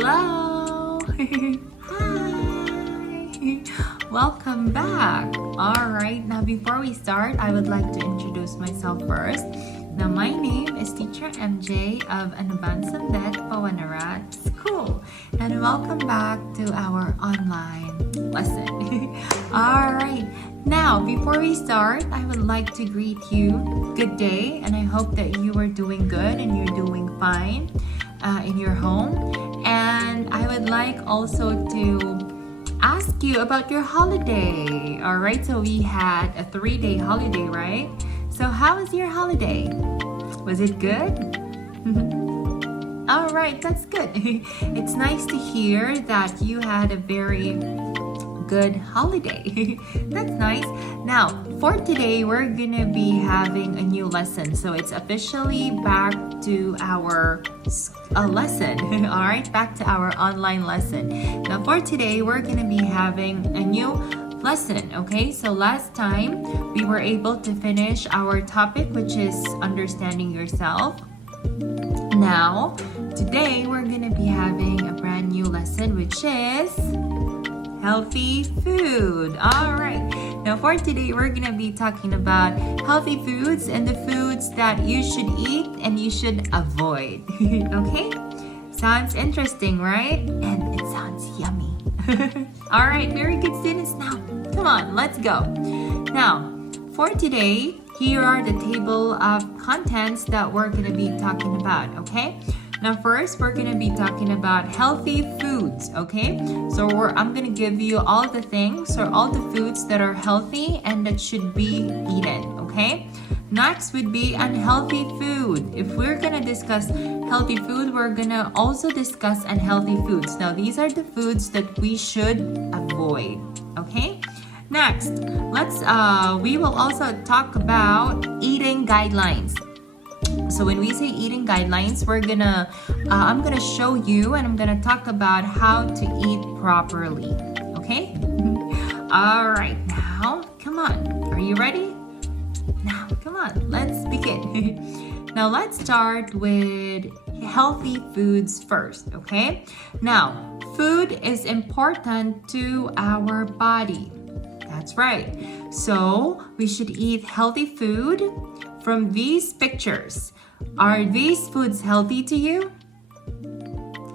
Hello! Hi! Welcome back! Alright, now before we start, I would like to introduce myself first. Now, my name is Teacher MJ of Anaban Samdet Pawanarat School. And welcome back to our online lesson. Alright, now before we start, I would like to greet you good day. And I hope that you are doing good and you're doing fine in your home. And I would like also to ask you about your holiday. All right, so we had a 3-day holiday, right? So how was your holiday? Was it good? All right, that's good. It's nice to hear that you had a very good holiday. That's nice. Now, for today, we're gonna be having a new lesson. So it's officially back to our lesson. All right, back to our online lesson. Now, for today, we're gonna be having a new lesson. Okay, so last time we were able to finish our topic, which is understanding yourself. Now, today we're gonna be having a brand new lesson, which is healthy food. All right. Now for today, we're gonna be talking about healthy foods and the foods that you should eat and you should avoid. Okay? Sounds interesting, right? And it sounds yummy. All right, very good students. Now, come on, let's go. Now, for today, here are the table of contents that we're gonna be talking about, okay? Now first, we're gonna be talking about healthy foods, okay? So I'm gonna give you all the things or all the foods that are healthy and that should be eaten, okay? Next would be unhealthy food. If we're gonna discuss healthy food, we're gonna also discuss unhealthy foods. Now these are the foods that we should avoid, okay? Next, we will also talk about eating guidelines. So when we say eating guidelines, I'm gonna show you and I'm gonna talk about how to eat properly. Okay? All right, now, come on. Are you ready? Now, come on, let's begin. Now, let's start with healthy foods first, okay? Now, food is important to our body. That's right. So, we should eat healthy food from these pictures. Are these foods healthy to you?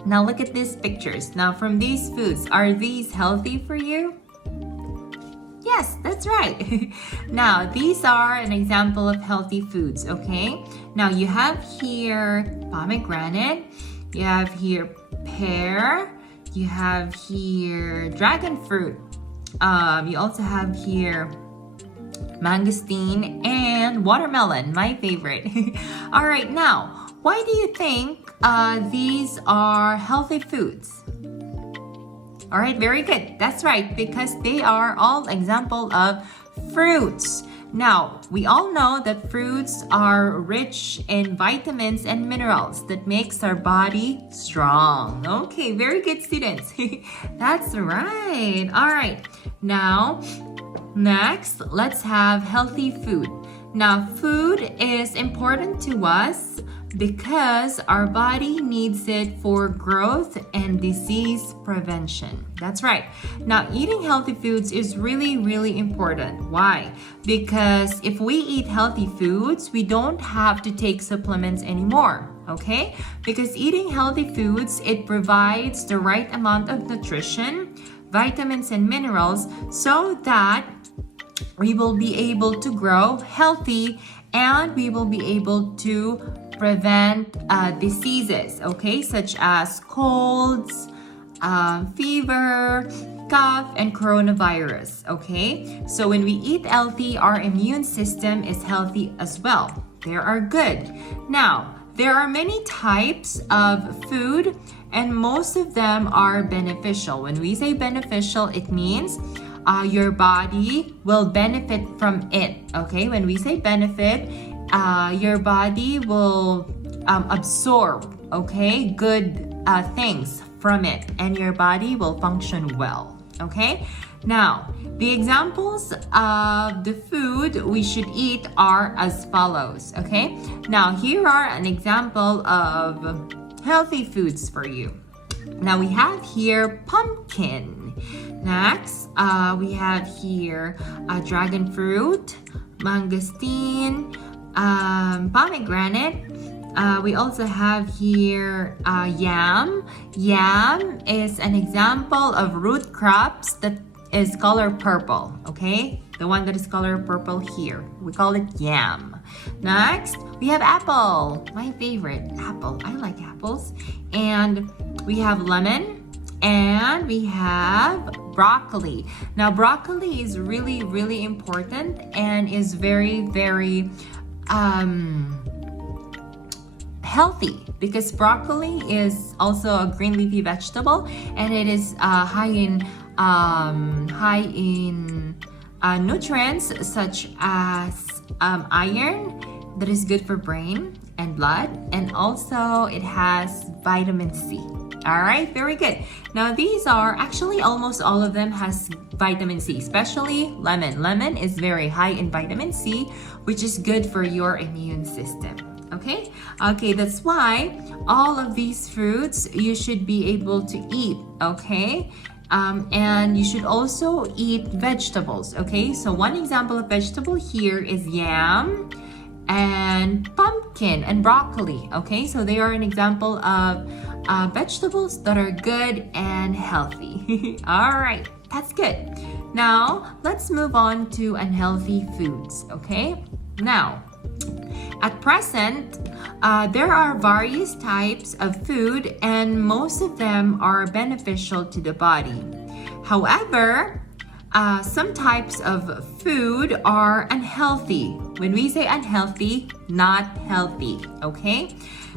Now look at these pictures. Now from these foods, are these healthy for you? Yes, that's right. Now these are an example of healthy foods, okay? Now you have here pomegranate, you have here pear, you have here dragon fruit. You also have here mangosteen and watermelon, my favorite. All right, now, why do you think these are healthy foods? All right, very good. That's right, because they are all example of fruits. Now, we all know that fruits are rich in vitamins and minerals that makes our body strong. Okay, very good students. That's right. All right, now, next, let's have healthy food. Now, food is important to us because our body needs it for growth and disease prevention. That's right. Now, eating healthy foods is really, really important. Why? Because if we eat healthy foods, we don't have to take supplements anymore. Okay? Because eating healthy foods, it provides the right amount of nutrition, vitamins and minerals so that we will be able to grow healthy and we will be able to prevent diseases, okay, such as colds, fever, cough, and coronavirus, okay? So when we eat healthy, our immune system is healthy as well. They are good. Now, there are many types of food and most of them are beneficial. When we say beneficial, it means your body will benefit from it, okay? When we say benefit, your body will absorb, okay, good things from it and your body will function well, okay? Now, the examples of the food we should eat are as follows, okay? Now, here are an example of healthy foods for you. Now we have here pumpkin. Next, we have here dragon fruit, mangosteen, pomegranate. We also have here yam. Yam is an example of root crops that is color purple, okay? The one that is color purple here. We call it yam. Next, we have apple. My favorite, apple. I like apples. And we have lemon. And we have broccoli. Now, broccoli is really, really important and is very, very healthy, because broccoli is also a green leafy vegetable, and it is high in nutrients such as iron that is good for brain and blood, and also it has vitamin C. All right, very good. Now these are actually almost all of them has vitamin C, especially lemon. Lemon is very high in vitamin C, which is good for your immune system. Okay, that's why all of these fruits you should be able to eat. Okay, and you should also eat vegetables. Okay, so one example of vegetable here is yam and pumpkin and broccoli. Okay, so they are an example of vegetables that are good and healthy. All right, that's good. Now let's move on to unhealthy foods. Okay, now at present there are various types of food, and most of them are beneficial to the body. However, some types of food are unhealthy. When we say unhealthy, not healthy, okay?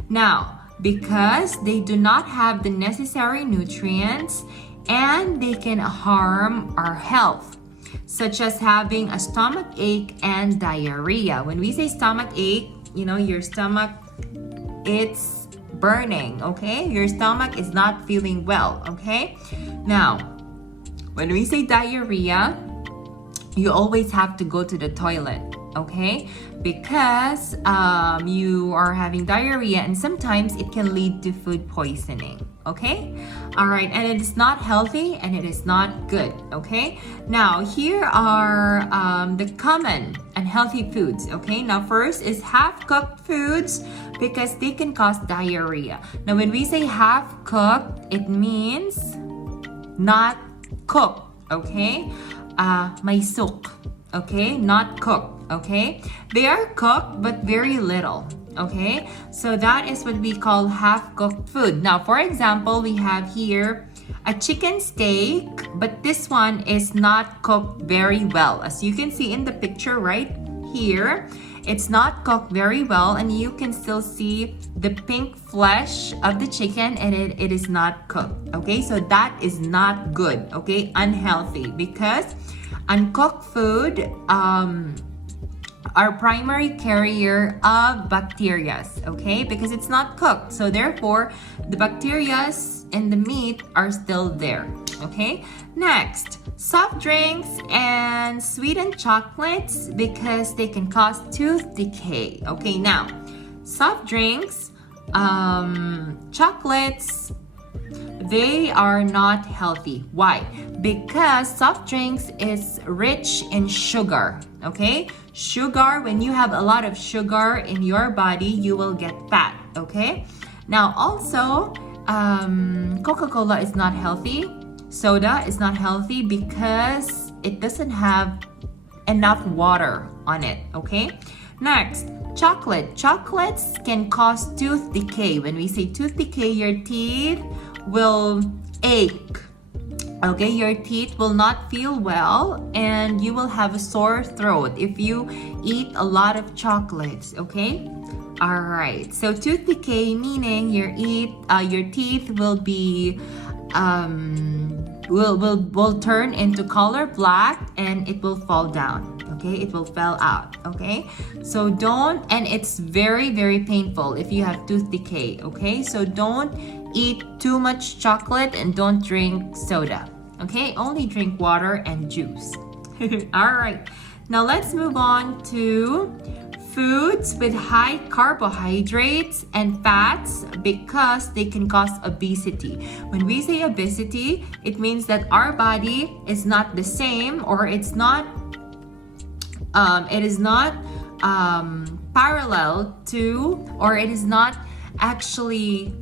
Now, because they do not have the necessary nutrients and they can harm our health, such as having a stomach ache and diarrhea. When we say stomach ache, you know, your stomach, it's burning, okay? Your stomach is not feeling well, okay? Now, when we say diarrhea, you always have to go to the toilet, okay? Because you are having diarrhea, and sometimes it can lead to food poisoning, okay? All right, and it is not healthy and it is not good, okay? Now, here are the common unhealthy foods, okay? Now, first is half-cooked foods, because they can cause diarrhea. Now, when we say half-cooked, it means not cooked, okay? May suk, okay? Not cooked, okay? They are cooked but very little, okay? So that is what we call half-cooked food. Now, for example, we have here a chicken steak, but this one is not cooked very well. As you can see in the picture right here, it's not cooked very well, and you can still see the pink flesh of the chicken, and it is not cooked, okay? So that is not good, okay? Unhealthy, because uncooked food are primary carrier of bacteria, okay? Because it's not cooked, so therefore the bacteria in the meat are still there, okay? Next, soft drinks and sweetened chocolates, because they can cause tooth decay. Okay, now soft drinks, chocolates, they are not healthy. Why? Because soft drinks is rich in sugar, okay? Sugar, when you have a lot of sugar in your body, you will get fat, okay? Now also, Coca-Cola is not healthy. Soda is not healthy because it doesn't have enough water on it, okay? Next, chocolate. Chocolates can cause tooth decay. When we say tooth decay, your teeth will ache, okay? Your teeth will not feel well, and you will have a sore throat if you eat a lot of chocolates, okay? All right, so tooth decay meaning your teeth will be will turn into color black, and it will fall down, okay? It will fall out, okay? So don't, and it's very, very painful if you have tooth decay, okay? So don't eat too much chocolate and don't drink soda, okay? Only drink water and juice. All right, now let's move on to foods with high carbohydrates and fats because they can cause obesity. When we say obesity, it means that our body is not the same, or it is not parallel to, or it is not actually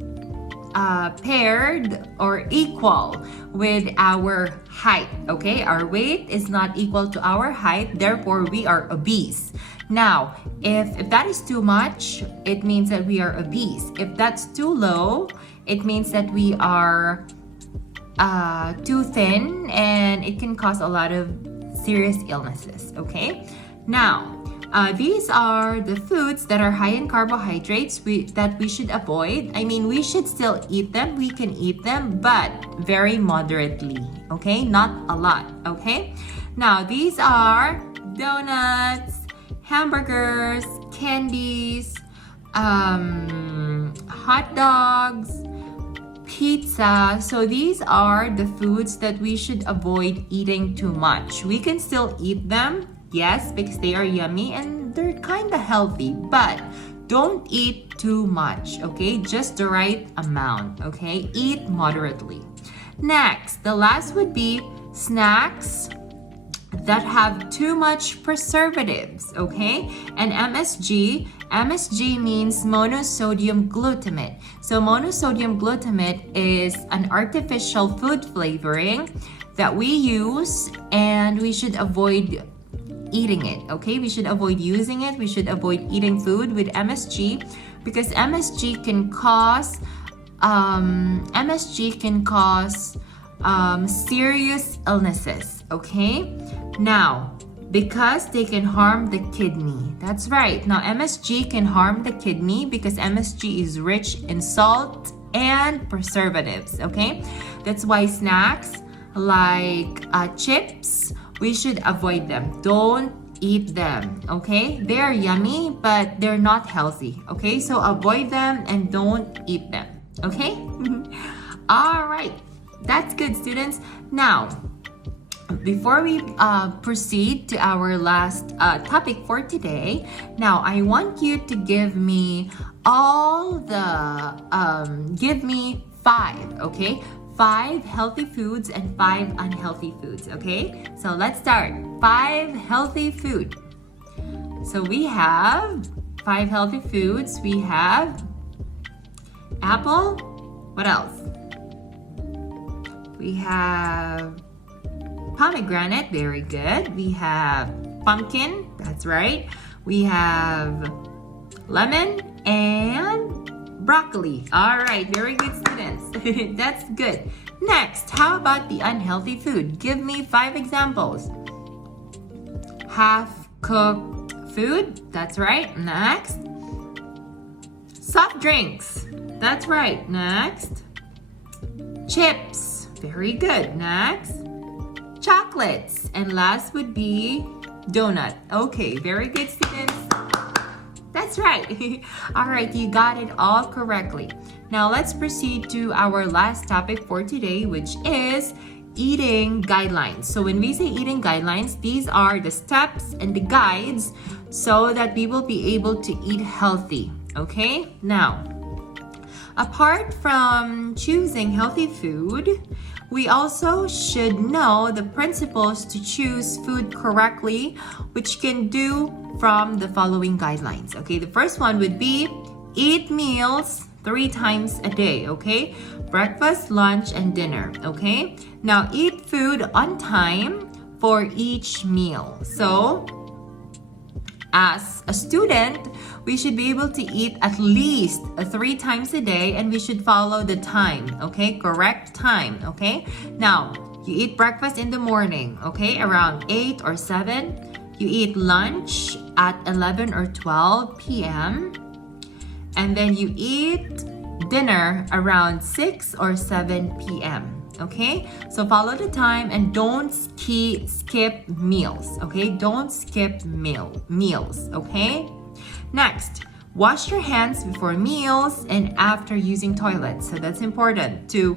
paired or equal with our height. Okay, our weight is not equal to our height, therefore we are obese. Now, if that is too much, it means that we are obese. If that's too low, it means that we are too thin, and it can cause a lot of serious illnesses. Okay, now these are the foods that are high in carbohydrates that we should avoid. I mean, we should still eat them. We can eat them, but very moderately. Okay, not a lot. Okay, now these are donuts, hamburgers, candies, hot dogs, pizza. So these are the foods that we should avoid eating too much. We can still eat them, yes, because they are yummy and they're kind of healthy, but don't eat too much, okay? Just the right amount, okay? Eat moderately. Next, the last would be snacks that have too much preservatives, okay? And MSG means monosodium glutamate. So monosodium glutamate is an artificial food flavoring that we use, and we should avoid eating it, okay? We should avoid using it. We should avoid eating food with MSG, because MSG can cause serious illnesses, okay? Now, because they can harm the kidney. That's right. Now, MSG can harm the kidney because MSG is rich in salt and preservatives, okay? That's why snacks like chips, we should avoid them. Don't eat them, okay? They are yummy, but they're not healthy, okay? So avoid them and don't eat them, okay? All right, that's good, students. Now, before we proceed to our last topic for today, now I want you to give me give me 5, okay? 5 healthy foods and 5 unhealthy foods, okay? So let's start. 5 healthy food. So we have 5 healthy foods. We have apple. What else? We have pomegranate, very good. We have pumpkin, that's right. We have lemon and broccoli. All right, very good, students. That's good. Next, how about the unhealthy food? Give me 5 examples. Half-cooked food, that's right. Next. Soft drinks, that's right. Next. Chips, very good. Next. Chocolates, and last would be donut. Okay, very good, students. That's right. All right, you got it all correctly. Now let's proceed to our last topic for today, which is eating guidelines. So when we say eating guidelines, these are the steps and the guides so that we will be able to eat healthy. Okay, now apart from choosing healthy food, we also should know the principles to choose food correctly, which can do from the following guidelines. Okay, the first one would be eat meals 3 times a day, okay? Breakfast, lunch, and dinner, okay? Now, eat food on time for each meal. So, as a student, we should be able to eat at least 3 times a day, and we should follow the time, okay? Correct time, okay? Now, you eat breakfast in the morning, okay? Around 8 or 7. You eat lunch at 11 or 12 p.m. And then you eat dinner around 6 or 7 p.m. Okay? So follow the time and don't skip meals. Okay? Don't skip meals. Okay? Next, Wash your hands before meals and after using toilets. So that's important to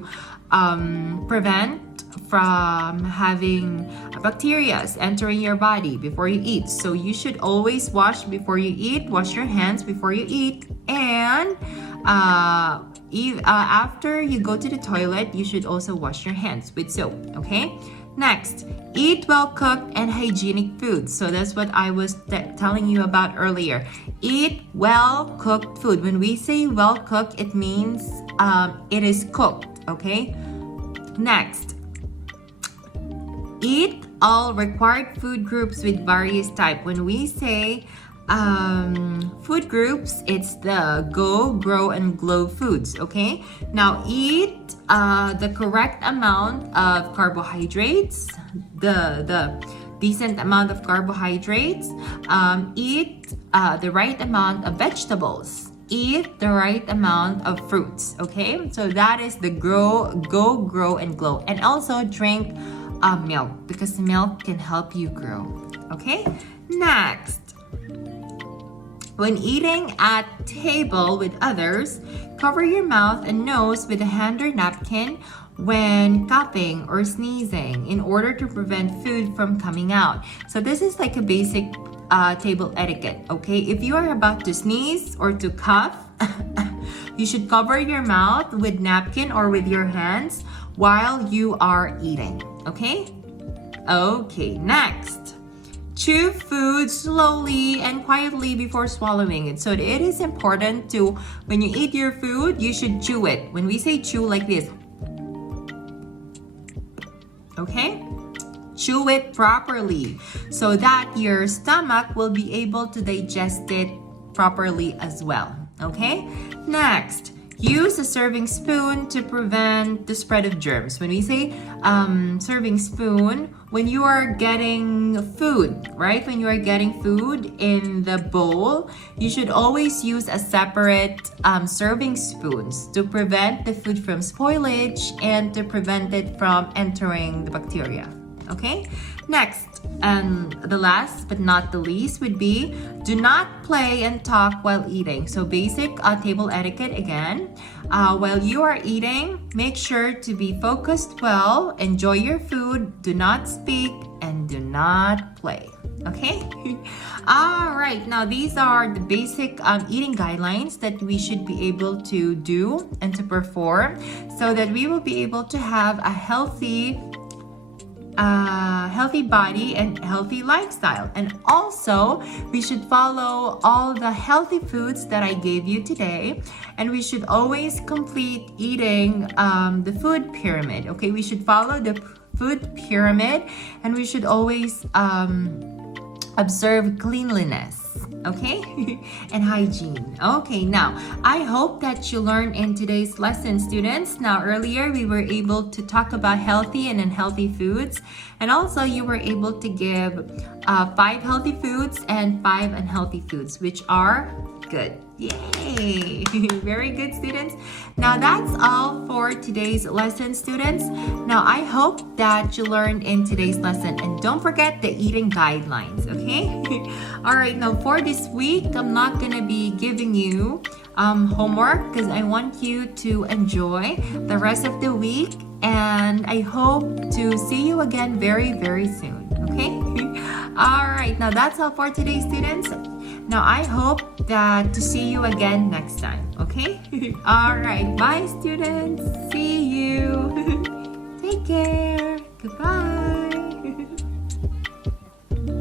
prevent from having bacteria entering your body before you eat. So you should always wash before you eat, wash your hands before you eat, and after you go to the toilet, you should also wash your hands with soap, okay? Next, eat well-cooked and hygienic food. So that's what I was telling you about earlier. Eat well-cooked food. When we say well-cooked, it means it is cooked, okay? Next, eat all required food groups with various type. When we say food groups, it's the go, grow, and glow foods, okay? Now eat the correct amount of carbohydrates, the decent amount of carbohydrates. Eat the right amount of vegetables. Eat the right amount of fruits, okay? So that is the go, grow, and glow. And also drink milk, because milk can help you grow, okay? Next, when eating at table with others, cover your mouth and nose with a hand or napkin when coughing or sneezing in order to prevent food from coming out. So this is like a basic table etiquette, okay? If you are about to sneeze or to cough, you should cover your mouth with napkin or with your hands while you are eating, okay? Okay, next. Chew food slowly and quietly before swallowing it. So it is important to, when you eat your food, you should chew it. When we say chew, like this, okay? Chew it properly so that your stomach will be able to digest it properly as well, okay? Next, use a serving spoon to prevent the spread of germs. When we say serving spoon, when you are getting food, right? When you are getting food in the bowl, you should always use a separate serving spoons to prevent the food from spoilage and to prevent it from entering the bacteria. Okay? Next, and the last but not the least would be, do not play and talk while eating. So basic table etiquette again. While you are eating, make sure to be focused well, enjoy your food, do not speak, and do not play. Okay? All right, now these are the basic eating guidelines that we should be able to do and to perform so that we will be able to have a healthy body and healthy lifestyle. And also, we should follow all the healthy foods that I gave you today, and we should always complete eating the food pyramid. Okay, we should follow the food pyramid, and we should always observe cleanliness, okay? And hygiene. Okay, now I hope that you learned in today's lesson, students. Now earlier we were able to talk about healthy and unhealthy foods, and also you were able to give 5 healthy foods and 5 unhealthy foods, which are good. Yay! Very good, students. Now that's all for today's lesson, students. Now I hope that you learned in today's lesson, and don't forget the eating guidelines, okay? All right, now for this week, I'm not gonna be giving you homework because I want you to enjoy the rest of the week, and I hope to see you again very, very soon, okay? All right, now that's all for today, students. Now I hope that to see you again next time, okay? All right, bye students. See you. Take care. Goodbye.